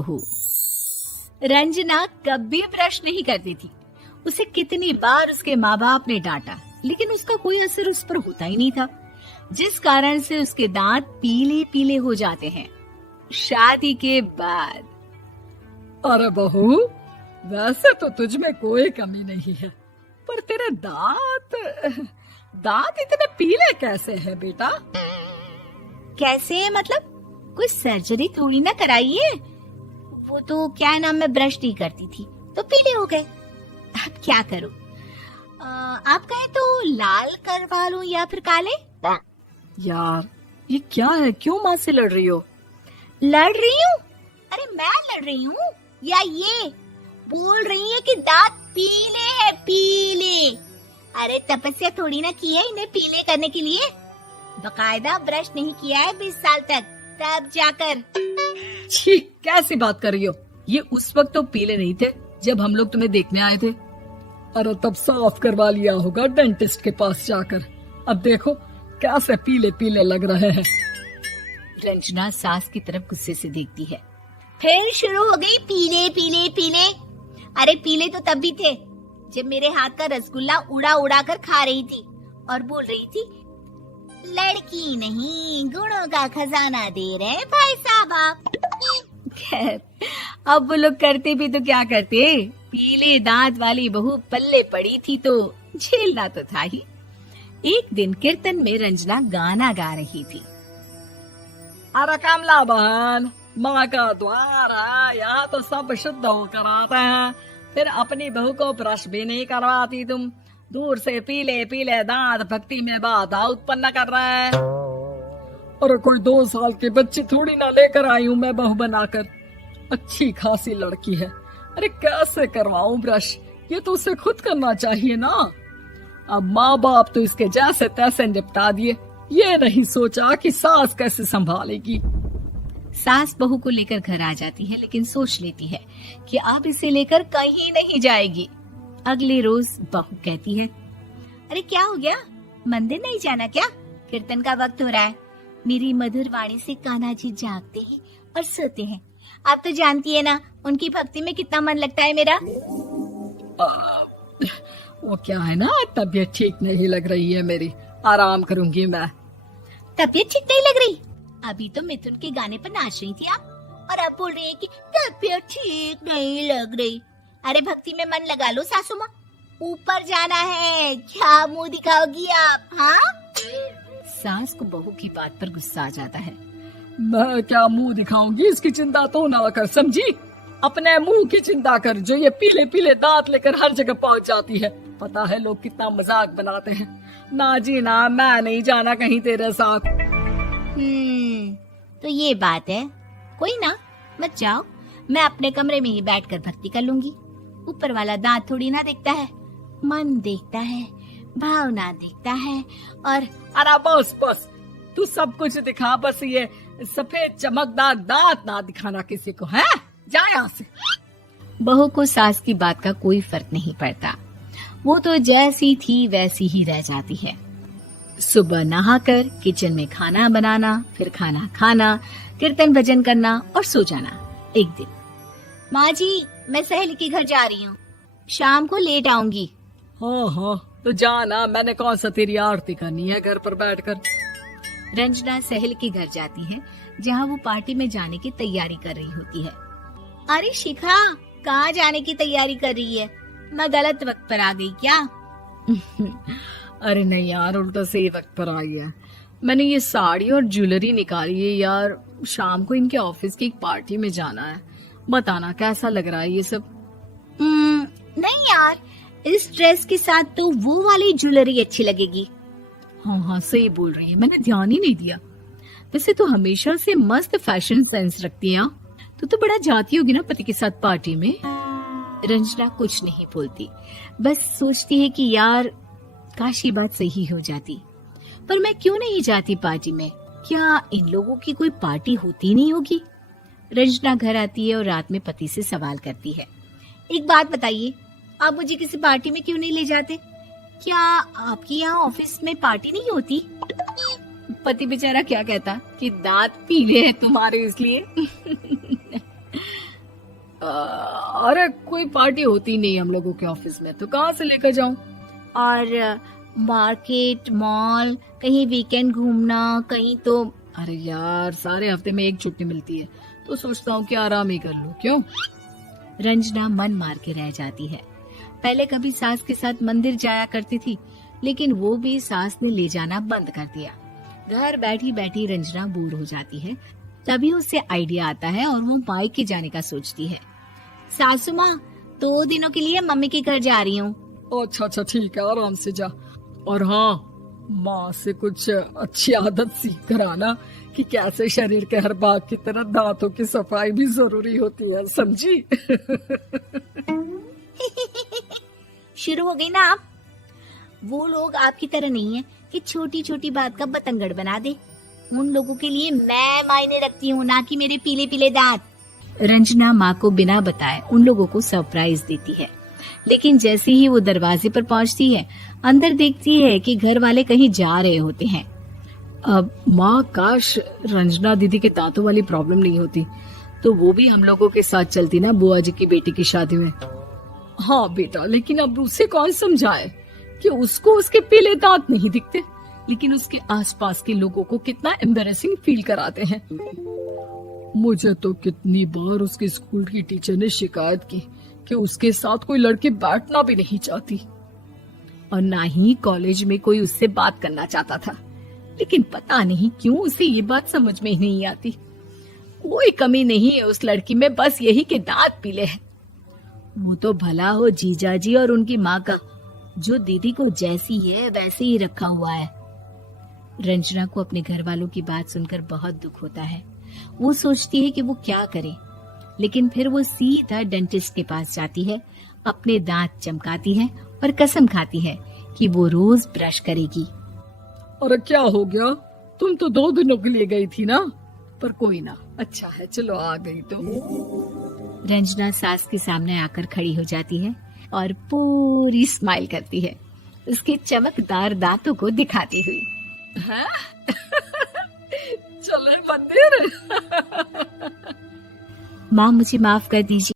बहू। रंजना कभी ब्रश नहीं करती थी। उसे कितनी बार उसके माँ बाप ने डांटा, लेकिन उसका कोई असर उस पर होता ही नहीं था, जिस कारण से उसके दांत पीले पीले हो जाते हैं। शादी के बाद। अरे बहू, वैसे तो तुझ में कोई कमी नहीं है, पर तेरे दांत इतने पीले कैसे हैं बेटा? कैसे मतलब? कोई सर्जरी थोड़ी ना कराई है। वो तो क्या नाम, मैं ब्रश नहीं करती थी तो पीले हो गए। अब क्या करूं? आप कहें तो लाल करवा लूं या फिर काले? यार ये क्या है, क्यों माँ से लड़ रही हो? लड़ रही हूँ? अरे मैं लड़ रही हूँ या ये बोल रही है कि दांत पीले हैं, पीले। अरे तपस्या थोड़ी ना की है इन्हें पीले करने के लिए। बकायदा ब्रश नहीं किया है 20 साल तक, तब जाकर। छी, कैसी बात कर रही हो? ये उस वक्त तो पीले नहीं थे जब हम लोग तुम्हें देखने आए थे। अरे तब साफ करवा लिया होगा डेंटिस्ट के पास जाकर। अब देखो कैसे पीले पीले लग रहे हैं। रंजना सास की तरफ गुस्से से देखती है। फिर शुरू हो गई पीले पीले पीले। अरे पीले तो तब भी थे जब मेरे हाथ का रसगुल्ला उड़ा उड़ा कर खा रही थी और बोल रही थी, लड़की नहीं गुणों का खजाना दे रहे भाई साहब। खैर, अब वो लोग करते भी तो क्या करते, पीले दांत वाली बहू पल्ले पड़ी थी तो झेलना तो था ही। एक दिन कीर्तन में रंजना गाना गा रही थी। अरे कमला बहन, माँ का द्वार है, यहाँ तो सब शुद्ध होकर आते हैं, फिर अपनी बहू को ब्रश भी नहीं करवाती तुम। दूर से पीले पीले दांत भक्ति में बाधा उत्पन्न कर रहे हैं। और कोई 2 साल के बच्चे थोड़ी ना लेकर आई हूँ मैं बहू बनाकर। अच्छी खासी लड़की है, अरे कैसे करवाऊं ब्रश? ये तो उसे खुद करना चाहिए ना। अब माँ बाप तो इसके जैसे तैसे निपटा दिए, ये नहीं सोचा कि सास कैसे संभालेगी। सास बहू को लेकर घर आ जाती है, लेकिन सोच लेती है कि अब इसे लेकर कहीं नहीं जाएगी। अगले रोज बहू कहती है, अरे क्या हो गया, मंदिर नहीं जाना क्या? कीर्तन का वक्त हो रहा है। मेरी मधुर वाणी से कान्हा जी जागते हैं और सोते हैं। आप तो जानती है ना उनकी भक्ति में कितना मन लगता है मेरा। वो क्या है ना, तबीयत ठीक नहीं लग रही है मेरी, आराम करूंगी मैं। तबीयत ठीक नहीं लग रही? अभी तो मिथुन के गाने पर नाच रही थी आप, और अब बोल रही है कि तबीयत ठीक नहीं लग रही। अरे भक्ति में मन लगा लो सासू माँ, ऊपर जाना है, क्या मुंह दिखाओगी आप? हाँ? सास को बहू की बात पर गुस्सा आ जाता है। मैं क्या मुंह दिखाऊंगी, इसकी चिंता तो ना कर, समझी? अपने मुंह की चिंता कर, जो ये पीले पीले दांत लेकर हर जगह पहुंच जाती है। पता है लोग कितना मजाक बनाते हैं। ना जी ना, मैं नहीं जाना कहीं तेरे साथ। तो ये बात है। कोई ना, मत जाओ, मैं अपने कमरे में ही बैठकर भक्ति कर लूंगी। ऊपर वाला दांत थोड़ी ना देखता है, मन देखता है, भावना देखता है। और अरे बस बस, तू सब कुछ दिखा, बस ये सफेद चमकदार दांत ना दिखाना किसी को, है? जा यहाँ से। बहू को सास की बात का कोई फर्क नहीं पड़ता, वो तो जैसी थी वैसी ही रह जाती है। सुबह नहाकर किचन में खाना बनाना, फिर खाना खाना, कीर्तन भजन करना और सो जाना। एक दिन, माँ जी मैं सहेली के घर जा रही हूँ, शाम को लेट आऊंगी। हाँ, तो जाना, मैंने कौन सा तेरी आरती करनी है घर पर बैठकर। रंजना सहेली के घर जाती है, जहाँ वो पार्टी में जाने की तैयारी कर रही होती है। अरे शिखा, कहाँ जाने की तैयारी कर रही है? मैं गलत वक्त पर आ गई क्या? अरे नहीं यार, उल्टा सही वक्त पर आई है। मैंने ये साड़ी और ज्वेलरी निकाली है यार, शाम को इनके ऑफिस की एक पार्टी में जाना है। बताना कैसा लग रहा है ये सब? नहीं यार, इस ड्रेस के साथ तो वो वाली ज्वेलरी अच्छी लगेगी। हाँ सही बोल रही है, मैंने ध्यान ही नहीं दिया। वैसे तो हमेशा से मस्त फैशन सेंस रखती है। तो बड़ा जाती होगी ना पति के साथ पार्टी में। रंजना कुछ नहीं बोलती, बस सोचती है कि यार काश ये बात सही हो जाती, पर मैं क्यों नहीं जाती पार्टी में? क्या इन लोगों की कोई पार्टी होती नहीं होगी? रंजना घर आती है और रात में पति से सवाल करती है, एक बात बताइए, आप मुझे किसी पार्टी में क्यों नहीं ले जाते? क्या आपके यहाँ ऑफिस में पार्टी नहीं होती? पति बेचारा क्या कहता कि दांत पीले हैं तुम्हारे इसलिए। अरे कोई पार्टी होती नहीं हम लोगों के ऑफिस में, तो कहाँ से लेकर जाऊं? और मार्केट, मॉल, कहीं वीकेंड घूमना, कहीं तो। अरे यार, सारे हफ्ते में एक छुट्टी मिलती है, तो सोचता हूँ कि आराम ही कर लूं। क्यों? रंजना मन मार के रह जाती है। पहले कभी सास के साथ मंदिर जाया करती थी, लेकिन वो भी सास ने ले जाना बंद कर दिया। घर बैठी बैठी रंजना बोर हो जाती है। तभी उसे आइडिया आता है और वो मायके जाने का सोचती है। सासू माँ, 2 दिनों के लिए मम्मी के घर जा रही हूँ। अच्छा अच्छा, ठीक है, आराम से जा। और हाँ, माँ से कुछ अच्छी आदत सीख कर आना कि कैसे शरीर के हर भाग की तरह दांतों की सफाई भी जरूरी होती है, समझी? शुरू हो गई ना आप। वो लोग आपकी तरह नहीं है कि छोटी छोटी बात का बतंगड़ बना दे। उन लोगों के लिए मैं मायने रखती हूँ, ना कि मेरे पीले पीले दांत। रंजना माँ को बिना बताए उन लोगों को सरप्राइज देती है, लेकिन जैसे ही वो दरवाजे पर पहुंचती है, अंदर देखती है कि घर वाले कहीं जा रहे होते हैं। अब माँ, काश रंजना दीदी के दांतों वाली प्रॉब्लम नहीं होती, तो वो भी हम लोगों के साथ चलती ना बुआ जी की बेटी की शादी में। हाँ बेटा, लेकिन अब उसे कौन समझाए कि उसको उसके पीले दांत नहीं दिखते, लेकिन उसके आसपास के लोगों को कितना एम्बैरेसिंग फील कराते हैं। मुझे तो कितनी बार उसके स्कूल की टीचर ने शिकायत की कि उसके साथ कोई लड़की बैठना भी नहीं चाहती, और ना ही कॉलेज में कोई उससे बात करना चाहता था। लेकिन पता नहीं क्यों उसे ये बात समझ में ही नहीं आती। कोई कमी नहीं है उस लड़की में, बस यही कि दांत पीले हैं। वो तो भला हो जीजा जी और उनकी माँ का, जो दीदी को जैसी है वैसे ही रखा हुआ है। रंजना को अपने घर वालों की बात सुनकर बहुत दुख होता है। वो सोचती है कि वो क्या करे, लेकिन फिर वो सीधा डेंटिस्ट के पास जाती है, अपने दांत चमकाती है और कसम खाती है कि वो रोज ब्रश करेगी। अरे क्या हो गया? तुम तो 2 दिनों के लिए गई थी ना, पर कोई ना, अच्छा है, चलो आ गई तो। रंजना सास के सामने आकर खड़ी हो जाती है और पूरी स्माइल करती है, उसके चमकदार दांतों को दिखाती हुई। हैं? चले मंदिर। माँ, मुझे माफ कर दीजिए।